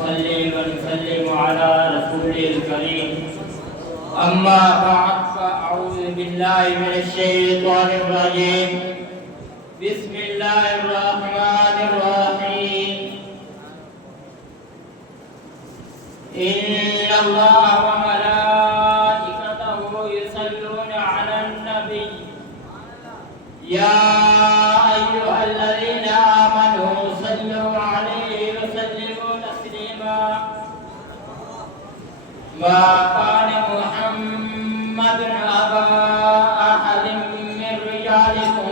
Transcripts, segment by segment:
ونصلي ونسلم على رسوله الكريم أما بعد فأعوذ بالله من الشيطان الرجيم بسم الله الرحمن الرحيم إن الله وملائكته يصلون على النبي يا أيها الذين آمنوا صلوا عليه وسلموا تسليما ما كان محمد أبا أحد من رجالكم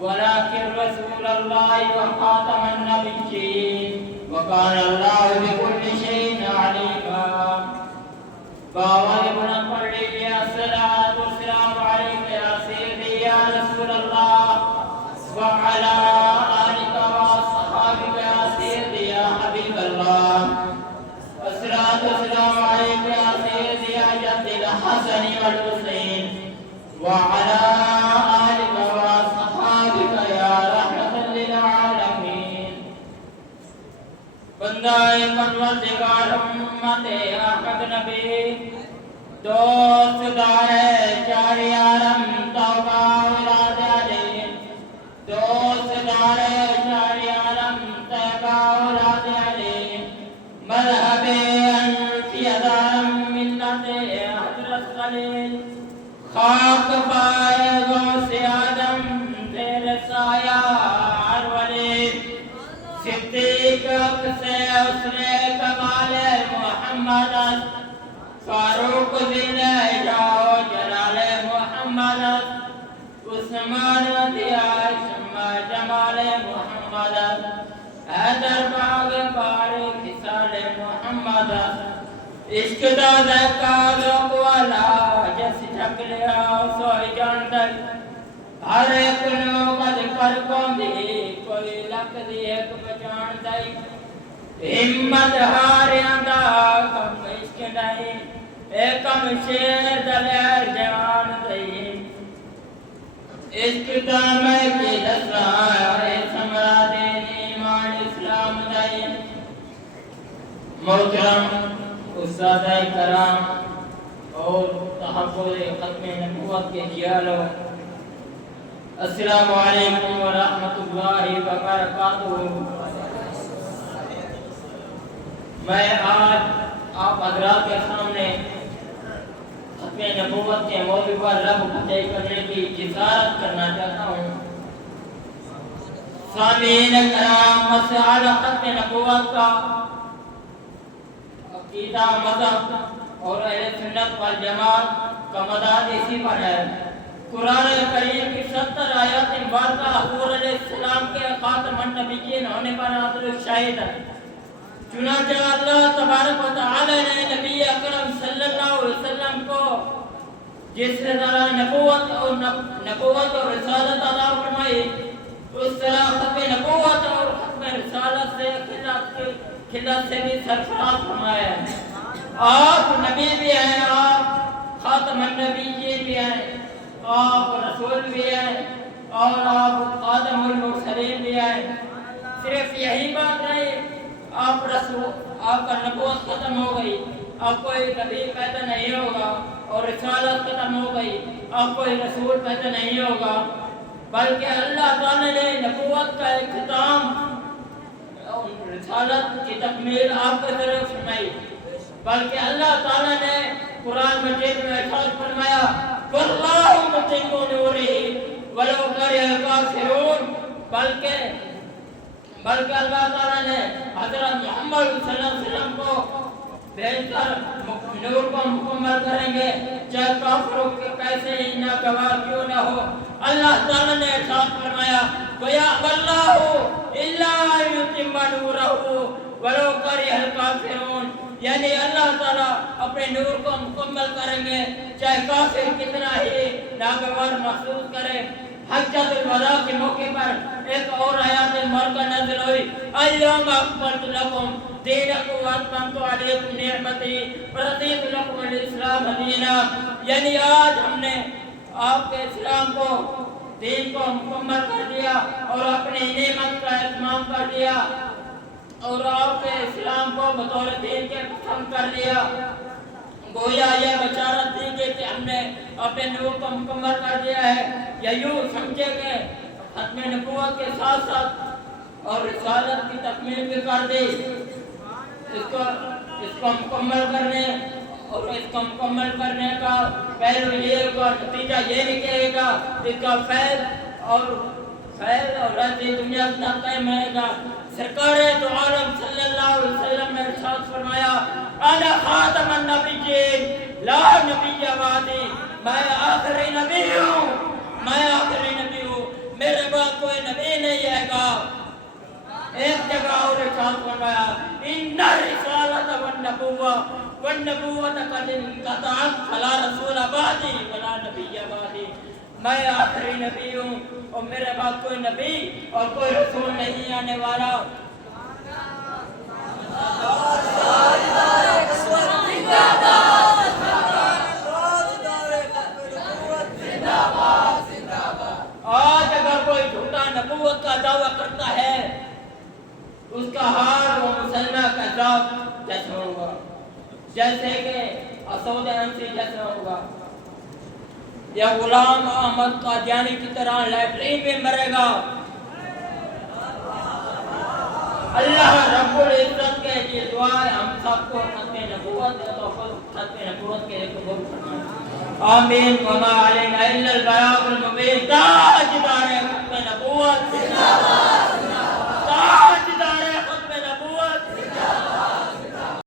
ولكن رسول الله وخاتم النبيين وكان الله بكل شيء عليما فاغلب نقل لي الصلاة والسلام عليك يا سيدي يا رسول الله وعلى آلك وأصحابك يا سيدي يا حبيب الله والصلاة والسلام عليك يا سيدي يا جد الحسن والحسين وعلى آلك وأصحابك يا رحمة للعالمين بندائے پروردگار امت احمد نبی دوست دار چار یارم توبہ اولاد علی دوست دار چار یارم توبہ اولاد علی مذہب انفی ادارم ملت حضرت خلیل خاک پائے غوث آدم تیرے سایہ ہر ولی صدیق سے اسرے کمال محمد فاروق دین جاؤ جلال محمد عثمان دیا شمع جمال محمد حیدر باغ باری خسال محمد عشق دادا کا لوگ والا جس جھک لیا سوئی جاندر ہر ایک لوگ پر کوندی کوئی لکھ دی ایک بچان دائی ہمت ہاریاں دا کم عشق نہیں ایکم شیر دلیر جان دائی عشق دا میں کی دسرائے سمرا دین ایمان اسلام دائی محترم استاد کرام اور تحفظ ختم نبوت کے جیالو السلام علیکم ورحمۃ اللہ وبرکاتہ میں آج آپ حضرات کے سامنے ختم نبوت کے موضوع پر رب فتح کرنے کی جسارت کرنا چاہتا ہوں سامعین کرام مسئلہ ختم نبوت کا عقیدہ مذہب اور اہل سنت والجماعت کا مدار اسی پر ہے قرآن کریم کی 70 آیات مبارکہ حضور علیہ السلام کے خاتم النبیین ہونے پر حاضر شاہد ہے چنانچہ اللہ تبارک و تعالی نے نبی اکرم صلی اللہ علیہ وسلم کو جس طرح نبوت اور رسالت عطا فرمائی اس طرح ختم نبوت اور ختم رسالت سے خدمت سے بھی سرفراز فرمایا ہے آپ نبی بھی ہیں آپ خاتم النبیین بھی ہیں آپ رسول بھی ہیں اور آپ خاتم المرسلین بھی ہیں صرف یہی بات نہیں آپ کا نبوت ختم ہو گئی اب کوئی نبی پیدا نہیں ہوگا اور رسالت ختم ہو گئی اب کوئی رسول پیدا نہیں ہوگا بلکہ اللہ تعالی نے نبوت کا اختتام رسالت کی تکمیل آپ کے طرف فرمائی بلکہ اللہ تعالی نے قرآن مجید میں ارشاد فرمایا واللہ متم نورہ ولو کرہ الکافرون بلکہ اللہ تعالی نے حضرت محمد صلی اللہ علیہ وسلم کو بھیج کر نور کو مکمل کریں گے چاہے کافروں کے کیسے ہی ناگوار کیوں نہ ہو اللہ تعالی نے ارشاد فرمایا وَيَأْبَى اللَّهُ إِلَّا أَن يُتِمَّ نُورَهُ وَلَوْ كَرِهَ الْكَافِرُونَ یعنی اللہ تعالیٰ اپنے نور کو مکمل کریں گے چاہے کافر کتنا ہی ناگوار محسوس کرے حجۃ الوداع کے موقع پر ایک اور آیات مبارکہ نازل ہوئی اليوم اکملت لکم دینکم واتممت علیکم نعمتی ورضیت لکم الاسلام دینا یعنی آج ہم نے آپ کے اسلام کو دین کو مکمل کر دیا اور اپنی نعمت کا اتمام اسلام کر لیا اور آپ اسلام کو بطور دین کے پسند کر لیا. گویا یہ بشارت دی گئی کہ ہم نے اپنے نور کو مکمل کر دیا ہے. یا یوں سمجھے کہ ختم نبوت کے ساتھ ساتھ اور رسالت کی تکمیل بھی کر دی. اس کو مکمل کرنے اور اس کو مکمل کرنے کا پہلو یہ ہوگا, نتیجہ یہ نکلے گا, اس کا فیض اور رضی دنیا اتنا قائم رہے گا. سرکار دو عالم صلی اللہ علیہ وسلم نے ارشاد فرمایا, انا خاتم النبیین لا نبی بعدی, میں آخری نبی ہوں, میں آخری نبی ہوں, میرے بعد کوئی نبی نہیں ہے گا. ایک جگہ اور ارشاد فرمایا, ان الرسالۃ والنبوۃ قد انقطعت فلا رسول بعدی ولا نبی بعدی, میں آخری نبی ہوں اور میرے بعد کوئی نبی اور کوئی رسول نہیں آنے والا. آج اگر کوئی جھوٹا نبوت کا دعویٰ کرتا ہے اس کا حال وہ مسلمہ کذاب جیسا ہوگا, جیسے کہ اسود انسی جیسا ہوگا, یا غلام احمد قادیانی کی طرح لیٹرین میں مرے گا. اللہ رب العزت کے یہ دعا ہے ہم سب کو ختم نبوت کے لیے قبول فرمائے. آمین. وما علینا الا البلاغ المبین. تاجدار